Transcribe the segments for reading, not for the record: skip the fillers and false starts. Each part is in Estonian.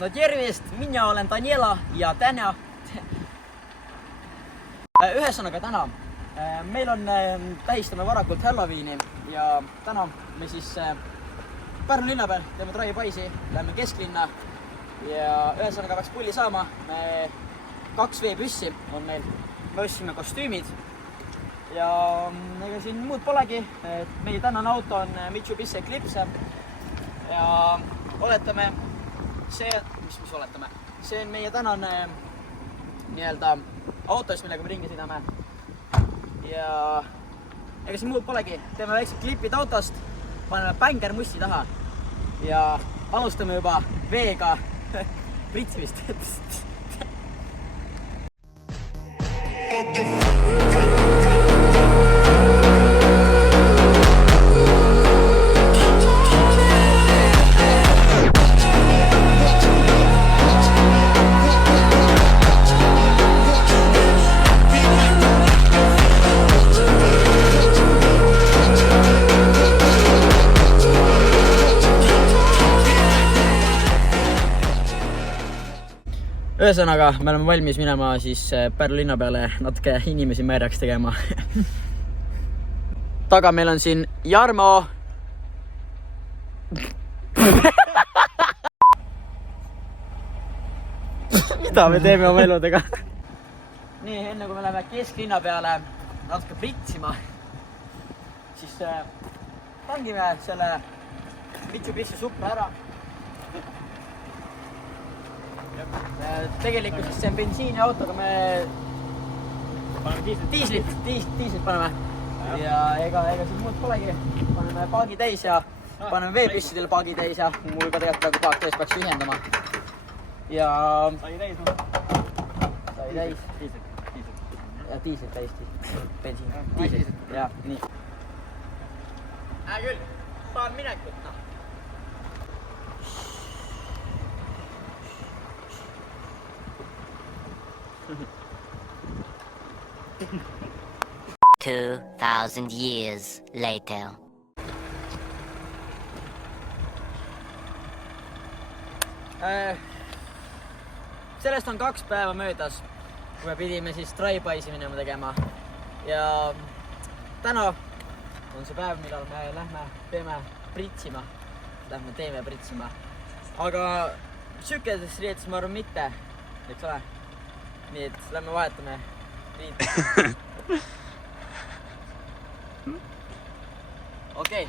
No tervist, minä olen Daniela ja täna... Ühesõnaga täna meil on tähistame varakult Halloweeni ja täna me siis Pärnu linna peal teeme Trai-Paisi, lähme kesklinna ja ühesõnaga peaks pulli saama. 2 veepüssi on meil, me ostsime kostüümid ja ega siin muud polegi. Meie tänane auto on Mitsubishi Eclipse ja oletame, mis oletame? See on meie tänane nii-öelda autos, millega me ringi sõidame. Ja ega siin muud polegi, teeme väiksed klipid autost, paneme bänger mussi taha ja alustame juba veega pritsimist. Ühesõnaga, me oleme valmis minema siis Pärnu linna peale natuke inimesi märjaks tegema. Taga meil on siin Jarmo. Mida me teeme oma eludega? Nii, enne kui me läheme kesklinna peale natuke pritsima, siis tangime selle Mitsubishi Supra ära. Tegelikult see on bensiiniauto, aga me paneme diislit paneme ja ega siis muud polegi. Paneme paagi täis ja paneme veepüssidele paagi täis ja mul ka tegelikult paag täis peaks ühendama ja sai täis diislit täis bensiin diislit ja nii küll, paar minekut 2,000 years later. Sellest on 2 päeva möödas, kui me pidime siis Trai-Paisi minema tegema ja täna on see päev, millal me teeme pritsima, aga sükkedes riietes ma arvan mitte, eks ole, nii et lähme vahetame riietes. Okei,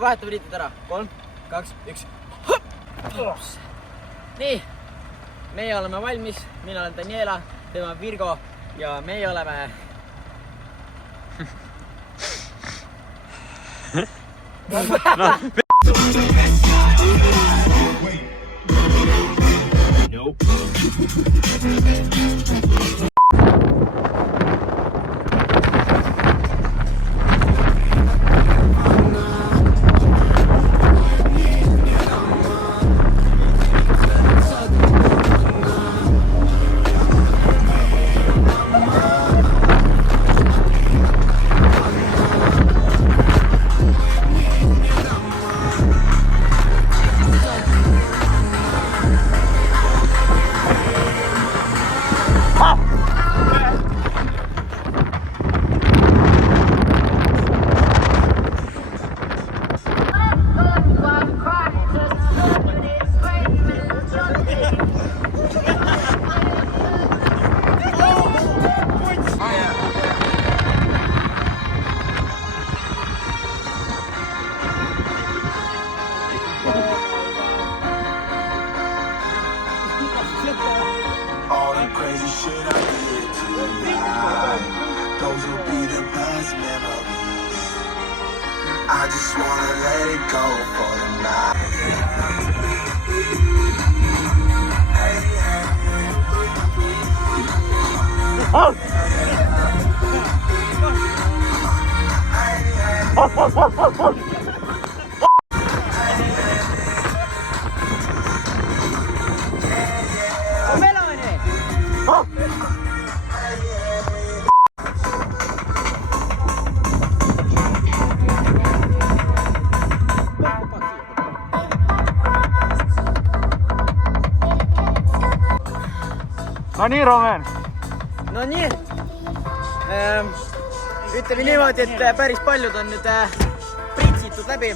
vahetame riited ära. 3, 2, 1. Nii, meie oleme valmis. Mina olen Daniela, tema Virgo ja meie oleme... All the crazy shit I did tonight, those will be the best memories. I just wanna let it go for the night. no nii, Romen. No nii. Ütleme niimoodi, et päris paljud on nüüd pritsitud läbi.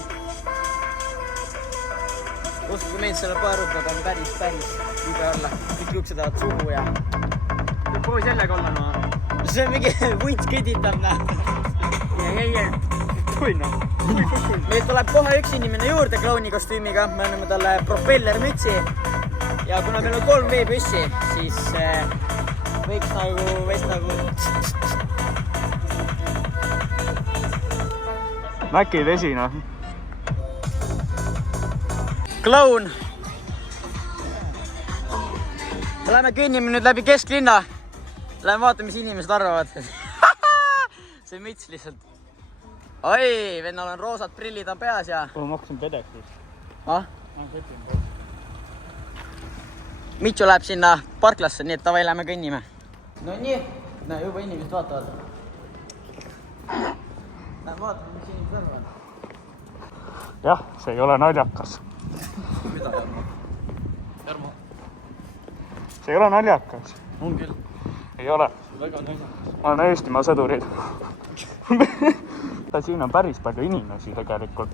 Uskuge meid, selle põõrupad on päris libe olla. Kõik juuksed tahavad suhu ja... Proovi sellega olla, no. See on mingi vunts kõditab, näe. Meil tuleb kohe üks inimene juurde klouni kostüümiga. Me anname talle propellermütsi. Ja kuna meil on 3 veepüssi, siis võiks nagu... Mäki vesi, noh. Kloun. Me läheme kõnnime nüüd läbi kesklinna. Läheme vaatame, mis inimesed arvavad. See müts lihtsalt. Oi, vennal on roosad prillid on peas ja... Ma hakkasin pedeks vist. Ah? Mitsu läheb sinna parklasse, nii et tavai läheme kõnnime. No nii, juba inimesed vaatavad. Läheme vaatame, mis inimesed arvavad. Jah, see ei ole naljakas. Mida, Jarmo? Jarmo? See ei ole naljakas. On küll. Ei ole. Väga naljakas. Ma olen Eestimaa sõdurid. Siin on päris palju inimesi tegelikult.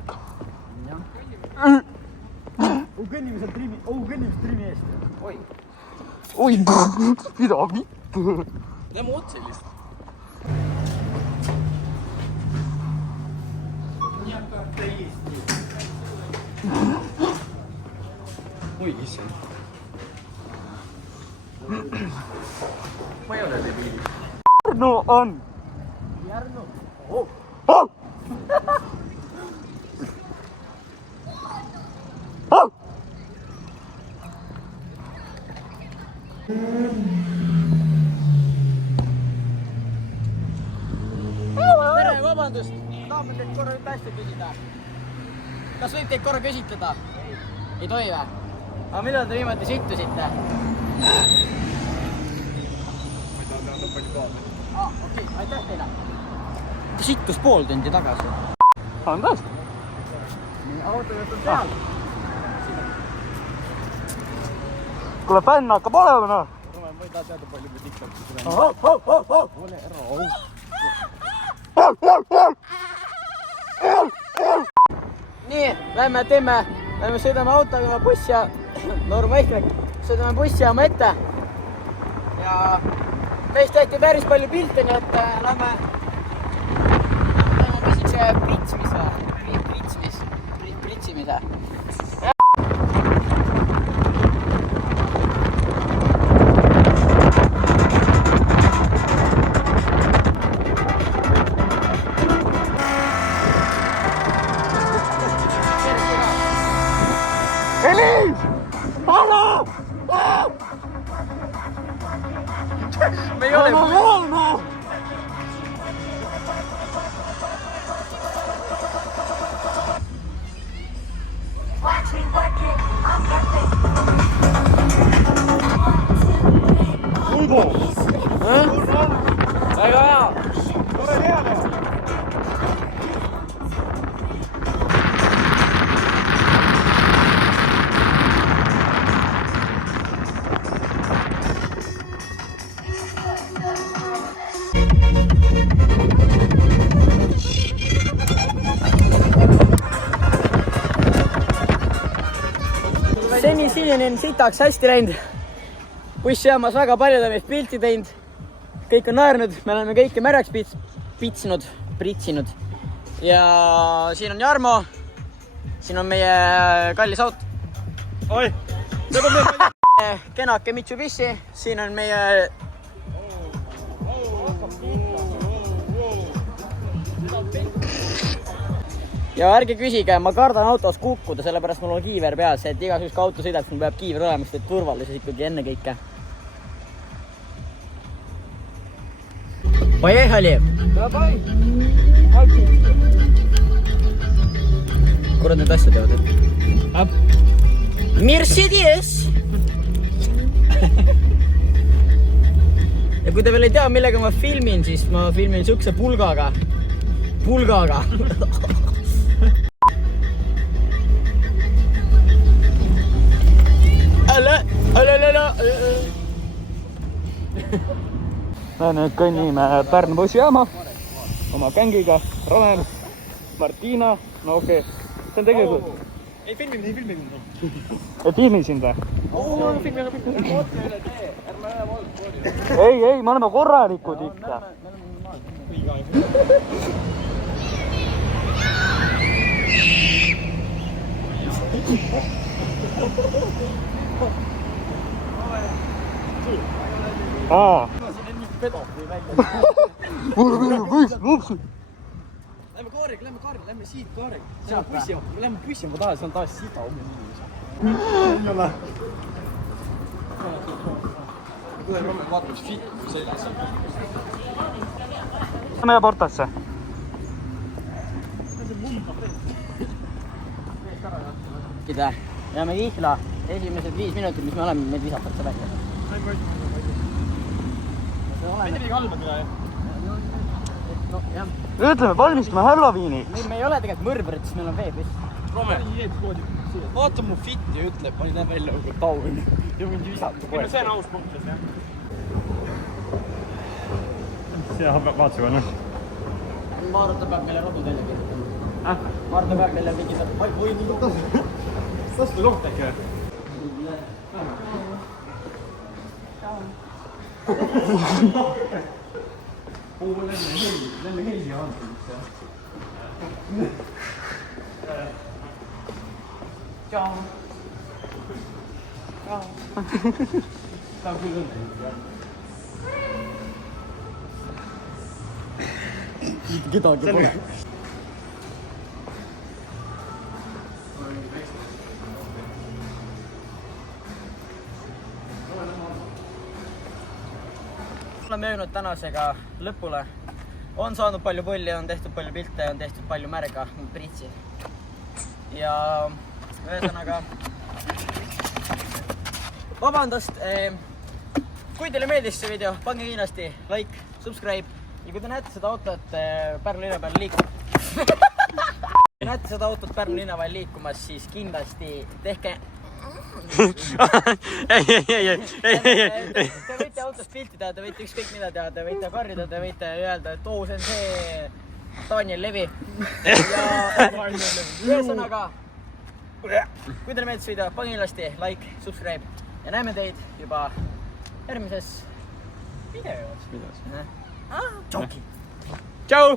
Kõnnimised triimi eest. Oi. Oi, mida mitte? Lähme otse lihtsalt. Nii hakkab täiesti. Oi, issand. Ma ei ole debiili. Jarno on. Jarno. Oh. Oh! Oh! Tere, vabandust. Tahan teid korra nüüd hästi küsida. Kas võib teid korra küsitleda? Ei tohi või? Aga millal te viimati sittusite? Okei, aitäh teile. Sittus pool tundi tagasi. On tõesti? Auto võtab seal. Kuule, fänn hakkab olema, noh. Ma ei taha teada palju me TikTokis tuleme. Ole ära, Nii, lähme sõidame autoga buss ja sõidame bussijaama ette. Ja meist tehti päris palju pilte, nii et lähme pisitse pritsimise. Elis! Hallo! Me ei ole buss! Väga hea! Tule teale! Siiani on sitaks hästi läinud. Bussijaamas väga paljud on meist pilti teinud. Kõik on naernud, me oleme kõike märjaks pritsinud. Ja siin on Jarmo. Siin on meie kallis auto. Oi! Kenake Mitsubishi. Siin on meie... Ja ärge küsige, ma kardan autos kukkuda, sellepärast mul on kiiver peas, et igasugust auto sõidab, mul peab kiiver olema, sest turvalisus ikkagi enne kõike. Поехали! Давай! Kurat need asjad teevad, et... Mercedes! Ja kui te veel ei tea, millega ma filmin, siis ma filmin sihukese pulgaga. me nüüd kõnnime Pärnu bussijaama oma gängiga, Raner, Martina, no okei okay. See on tegelikult... Ei filmi. Et filmisin või? Ei, me oleme korralikud ikka. Lähme kaarega, lähme siit kaarega. Lähme püssima taha, see on taas sida umbes. Ei ole. Kuule, ma vaatan, mis fit seljas. Lähme Portasse. Jääme Kihla esimesed 5 minutit, mis me oleme, meid visatakse välja. Mitte midagi halba küla, jah? No, jah. Ütleme, valmistume Halloweeniks. Me ei ole tegelikult mõrvarid, siis meil on veebis. Rome. Vaata mu fit ja ütleb, ma ei näe välja nagu taun. Ja mind visata kohe. See on aus punktis, jah? See vaatsi kohe, noh. Ma arvan, ta peab meile rodud välja kirjutama. Ma arvan, ta peab meile mingi saab... Oi, nii tõttas. Tõstu koht äkki või? Lälle helgi antud. Tšau. Ta on küll õnne. Kedagi pole. Oleme jõudnud tänasega lõpule. On saanud palju pulli, on tehtud palju pilte, on tehtud palju märga, pritsi. Ja ühesõnaga, vabandust, kui teile meeldis see video, pange kindlasti like, subscribe ja kui te näete seda autot Pärnu linna peal liikumas, siis kindlasti tehke... Te võite autost pilti teha, te võite ükskõik mida teha, te võite karjuda, te võite öelda, et oo, see on see Daniel Levi. Ja ühesõnaga, kui teile meeldis video, pange kindlasti like, subscribe ja näeme teid juba järgmises videos. Tšau!